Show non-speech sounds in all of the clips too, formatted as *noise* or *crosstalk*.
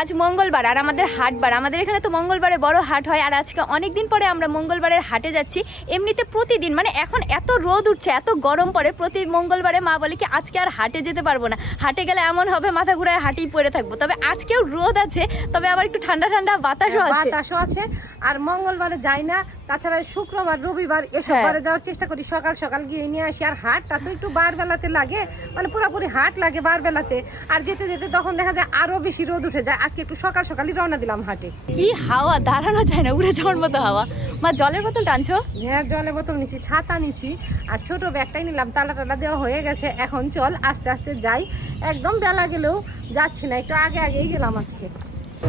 আজ মঙ্গলবার আর আমাদের হাটবার আমাদের এখানে তো মঙ্গলবারে বড় হাট হয় আর আজকে অনেক দিন পরে আমরা মঙ্গলবারের হাটে যাচ্ছি। এমনিতে প্রতিদিন মানে এখন এত রোদ উঠছে এত গরম পড়ে প্রতি মঙ্গলবারে মা বলে কি আজকে আর হাটে যেতে পারব না। হাটে গেলে এমন হবে মাথা ঘুরায় হাটেই পড়ে থাকব। তবে আজকেও রোদ আছে তবে আবার একটু ঠান্ডা ঠান্ডা বাতাসও আছে। বাতাসও আছে আর মঙ্গলবারে যাই না তাছাড়া শুক্রবার রবিবার এসব হ্যাঁ। বারে যাওয়ার চেষ্টা করি। সকাল সকাল গিয়ে নিয়ে আসি। আর হাটটা তো একটু বার বেলাতে লাগে। মানে পুরোপুরি হাট লাগে বার বেলাতে আর যেতে যেতে তখন দেখা যায় আরও বেশি রোদ উঠে যায়। আজকে একটু সকাল সকালই রওনা দিলাম হাটে। কি হাওয়া? দাঁড়ানো যায় না। উড়ে যাওয়ার মতো হাওয়া। মা জলের বোতল টানছো? হ্যাঁ জলের বোতল নিছি ছাতা নিছি। আর ছোট ব্যাগটাই নিলাম। তালা টালা দেওয়া হয়ে গেছে। এখন চল আস্তে আস্তে যাই। একদম বেলা গেলেও যাচ্ছি না। একটু আগে আগেই গেলাম আজকে।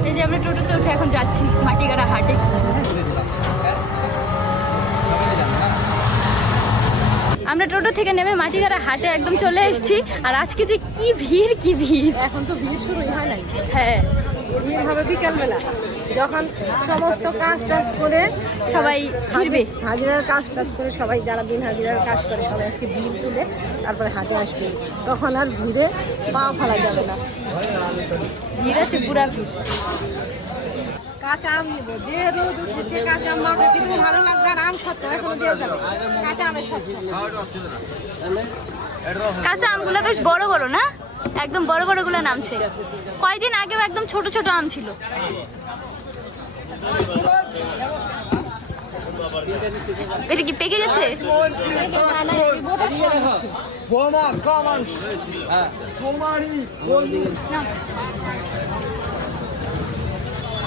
এই যে আমরা টোটোতে উঠে এখন যাচ্ছি মাটিগাড়া হাটে। আমরা টোটো থেকে নেমে মাটিগাড়া হাটে একদম চলে এসেছি। আর আজকে যে কি ভিড় কি ভিড়। এখন তো ভিড় শুরুই হয় নাই। হ্যাঁ। ভিড় হবে বিকালবেলা। যখন সমস্ত কাজ টাজ করে সবাই ফিরবে। হাজিরার কাজ টাজ করে সবাই যারা দিন হাজিরার কাজ করে সবাই আজকে ভিড় তুলে তারপরে হাটে আসবে। তখন আর ভিড়ে পা ফেলা যাবে না। ভিড় আছে পুরা ভিড়। কাঁচা আম নিব। যে রোদ উঠেছে কাঁচা আম মাখা কিন্তু ভালো লাগবে আর আম সত্য এখনও দেওয়া যাবে। কাঁচা আমের সত্য। কাঁচা আমগুলো বেশ বড় বড় না? একদম বড় বড়গুলো নামছে। কয়দিন আগেও একদম ছোট ছোট আম ছিল। এটা কি পেকে গেছে? বোমা কামান। হ্যাঁ। সোমারি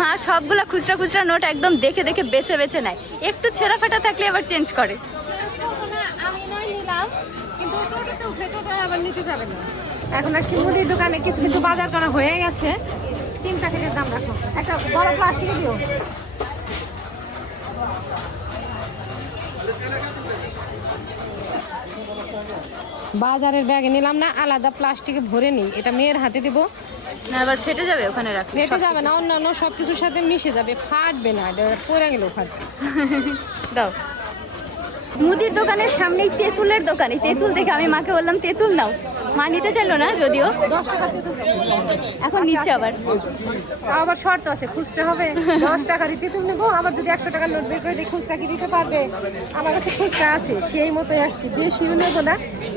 মা সবগুলা খুচরা খুচরা নোট একদম দেখে দেখে বেছে বেছে নেয়। একটু ছেঁড়া ফাটা থাকলে আবার চেঞ্জ করে। এখন আসছি মুদির দোকানে, কিছু কিছু বাজার করা হয়ে গেছে। তিন প্যাকেটের দাম রাখো। একটা বড় প্লাস্টিকে দিও। বাজারের ব্যাগে নিলাম না, আলাদা প্লাস্টিকে ভরে নিই। এটা মেয়ের হাতে দিব। না আবার ফেটে যাবে ওখানে রাখলে ফেটে যাবে না অন্যান্য সব কিছুর সাথে মিশে যাবে ফাটবে না এটা পড়ে গেলেও ফাটবে। *laughs* দাও। মুদির দোকানের সামনেই তেঁতুলের দোকান তেঁতুল দেখে আমি মাকে বললাম তেঁতুল নাও। মা নিতে চাইলো না যদিও। টাকা এখন নিচ্ছে আবার। আবার শর্ত আছে খুচরা হবে দশ টাকা দিতে তুমি নেব আবার যদি একশো টাকার নোট বের করে দিই খুচরা কি দিতে পারবে? আমার কাছে খুচরা আছে সেই মতোই আসছি বেশিও নেব না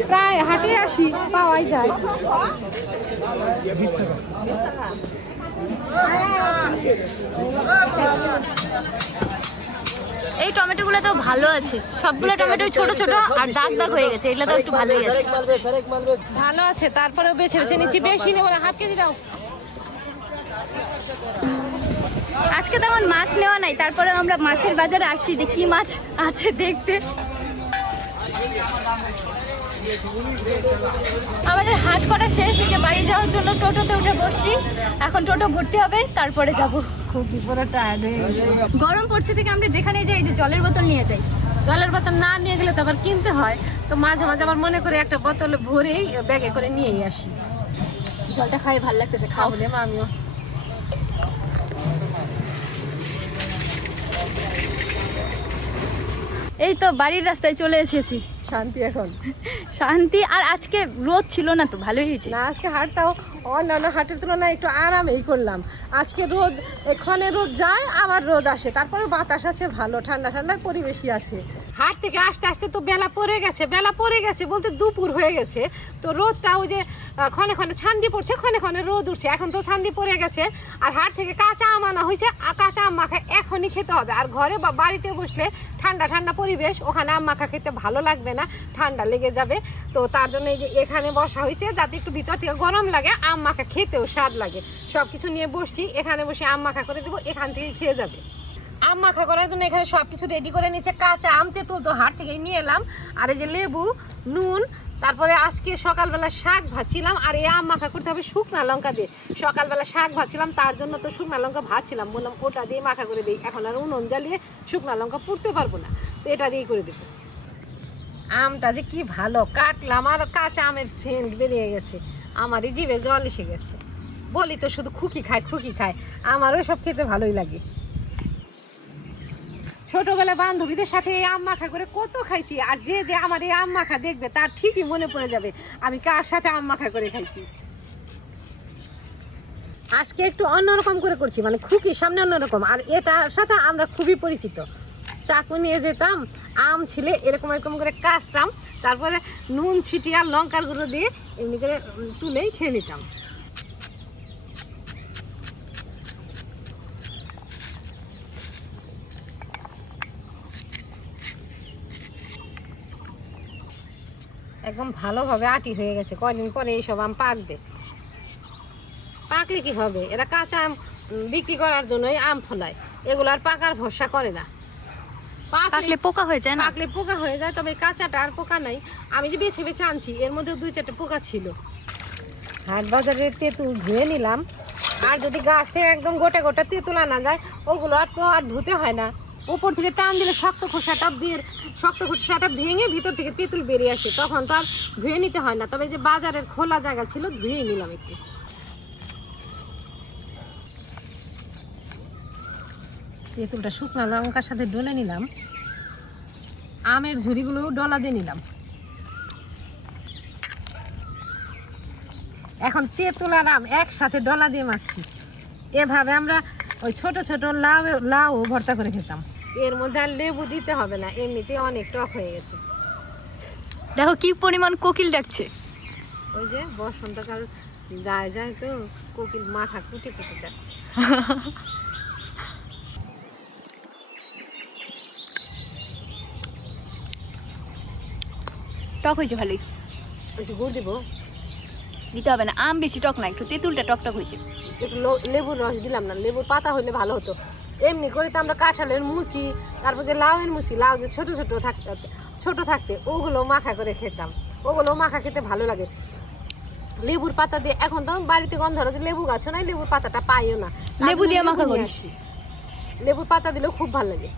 প্রায় হাটে আসি পাওয়াই যায়। এই টমেটোগুলো তো ভালো আছে। সবগুলো টমেটো ছোট ছোট আর দাগ দাগ হয়ে গেছে। এগুলো তো একটু ভালোই আছে। ভালো আছে তারপরেও বেছে বেছে নিচ্ছি। বেশি নেব না হাফ কেজি দাও। আজকে তেমন মাছ নেওয়া নাই তারপরে আমরা মাছের বাজারে আসি যে কি মাছ আছে দেখতে। আমাদের হাট করা শেষ এই যে বাড়ি যাওয়ার জন্য টোটোতে উঠে বসছি। এখন টোটো ভর্তি হবে তারপরে যাব। গরম পড়ছে থেকে আমরা যেখানে যাই যে জলের বোতল নিয়ে যাই। জলের বোতল না নিয়ে গেলে তো আবার কিনতে হয়। তো মাঝে মাঝে আবার মনে করে একটা বোতল ভরেই ব্যাগে করে নিয়েই আসি। জলটা খাই ভালো লাগতেছে খাও খাবলে মা আমিও। এই তো বাড়ির রাস্তায় চলে এসেছি। শান্তি এখন। শান্তি আর আজকে রোদ ছিল না তো ভালোই হয়েছে। না আজকে হাটটাও অন্যান্য হাটের তুলনায় একটু আরামেই করলাম। আজকে রোদ এক্ষণে রোদ যায় আবার রোদ আসে। তারপরে বাতাস আছে ভালো ঠান্ডা ঠান্ডা পরিবেশই আছে। হাট থেকে আসতে আসতে তো বেলা পড়ে গেছে বেলা পড়ে গেছে বলতে দুপুর হয়ে গেছে। তো রোদটা ওই যে ক্ষণে ক্ষণে ছান্দি পড়ছে ক্ষণে ক্ষণে রোদ উঠছে। এখন তো ছান্দি পড়ে গেছে আর হাট থেকে কাঁচা আম আনা হয়েছে আর কাঁচা আম মাখা এখনই খেতে হবে। আর ঘরে বাড়িতে বসলে ঠান্ডা ঠান্ডা পরিবেশ, ওখানে আম মাখা খেতে ভালো লাগবে না, ঠান্ডা লেগে যাবে। তো তার জন্য এই যে এখানে বসা হয়েছে, যাতে একটু ভিতর থেকে গরম লাগে, আম মাখা খেতেও স্বাদ লাগে। সব কিছু নিয়ে বসছি, এখানে বসে আম মাখা করে দেবো, এখান থেকে খেয়ে যাবে। আম মাখা করার জন্য এখানে সব কিছু রেডি করে নিচ্ছে কাঁচা আম, তেঁতুল তো হাট থেকে নিয়ে এলাম। আর এই যে লেবু, নুন তারপরে আজকে সকালবেলা শাক ভাজছিলাম, আর এই আম মাখা করতে হবে শুকনা লঙ্কা দিয়ে। সকালবেলা শাক ভাজছিলাম, তার জন্য তো শুকনা লঙ্কা ভাজছিলাম। বললাম, ওটা দিয়ে মাখা করে দিই। এখন আর উনুন জ্বালিয়ে শুকনা লঙ্কা পুড়তে পারব না। তো এটা দিয়েই করে দেবো। আমটা যে কি ভালো, কাটলাম আর কাঁচা আমের সেন্ট বেরিয়ে গেছে। আমারই জিভে জল এসে গেছে। বলি তো শুধু খুকি খায় খুকি খায়। আমারও সব খেতে ভালোই লাগে। ছোটবেলা বান্ধবীদের সাথে এই আম মাখা করে কত খাইছি, আর যে যে আমার এই আম মাখা দেখবে তার ঠিকই মনে পড়ে যাবে, আমি কার সাথে আম মাখা করে খাইছি? আজকে একটু অন্যরকম করে করছি মানে খুকির সামনে অন্যরকম আর এটার সাথে আমরা খুবই পরিচিত। চাকু নিয়ে যেতাম, আম ছিলে এরকম এরকম করে কাটতাম তারপরে নুন, ছিটিয়া লঙ্কার গুঁড়ো দিয়ে এমনি করে তুলেই খেয়ে নিতাম। একদম ভালোভাবে আটি হয়ে গেছে। কয়দিন পরে এইসব আম পাকবে। পাকলে কি হবে? এরা কাঁচা আম বিক্রি করার জন্যই আম ফলায়। এগুলো আর পাকার ভরসা করে না। পাকলে পোকা হয়ে যায় পাকলে পোকা হয়ে যায় তবে কাঁচাটা আর পোকা নাই। আমি যে বেছে বেছে আনছি এর মধ্যে দুই চারটে পোকা ছিল। হাট বাজারে তেঁতুল ধুয়ে নিলাম। আর যদি গাছ থেকে একদম গোটা গোটা তেঁতুল আনা যায় ওগুলো আর তো আর ধুতে হয় না। উপর থেকে টান দিলে শক্ত খোসাটা বের, শক্ত খোসাটা ভেঙে ভিতর থেকে তেঁতুল বেরিয়ে আসে। তখন তো আর ধুয়ে নিতে হয় না। তবে যে বাজারের খোলা জায়গা ছিল, ধুয়ে নিলাম একটু। তেঁতুলটা শুকনো লঙ্কার সাথে ডলে নিলাম। আমের ঝুড়িগুলো ডলা দিয়ে নিলাম। এখন তেঁতুল আর আম একসাথে ডলা দিয়ে মাখছি। এভাবে আমরা ওই ছোট ছোট লাউ লাউ ভর্তা করে খেতাম। এর মধ্যে আর লেবু দিতে হবে না এমনিতে অনেক টক হয়ে গেছে। দেখো কি পরিমাণ কোকিল ডাকছে। ওই যে বসন্তকাল যায় যায় তো কোকিল মাথা কুটি কুটি যাচ্ছে *laughs* টক হয়েছে ভালোই। ওই যে গুড় দিব। দিতে হবে না আম বেশি টক না একটু তেঁতুলটা টক টক হয়েছে। একটু লেবুর রস দিলাম না লেবুর পাতা হলে ভালো হতো। এমনি করে তো আমরা কাঁঠালের মুচি তারপর যে লাউয়ের মুচি লাউ যে ছোটো ছোটো থাকতে ছোটো থাকতে ওগুলো মাখা করে খেতাম। ওগুলো মাখা খেতে ভালো লাগে। লেবুর পাতা দিয়ে এখন তো বাড়িতে গন্ধ যে লেবু গাছও নাই লেবুর পাতাটা পাইও না। লেবু দিয়ে মাখা করিস? লেবুর পাতা দিলেও খুব ভালো লাগে।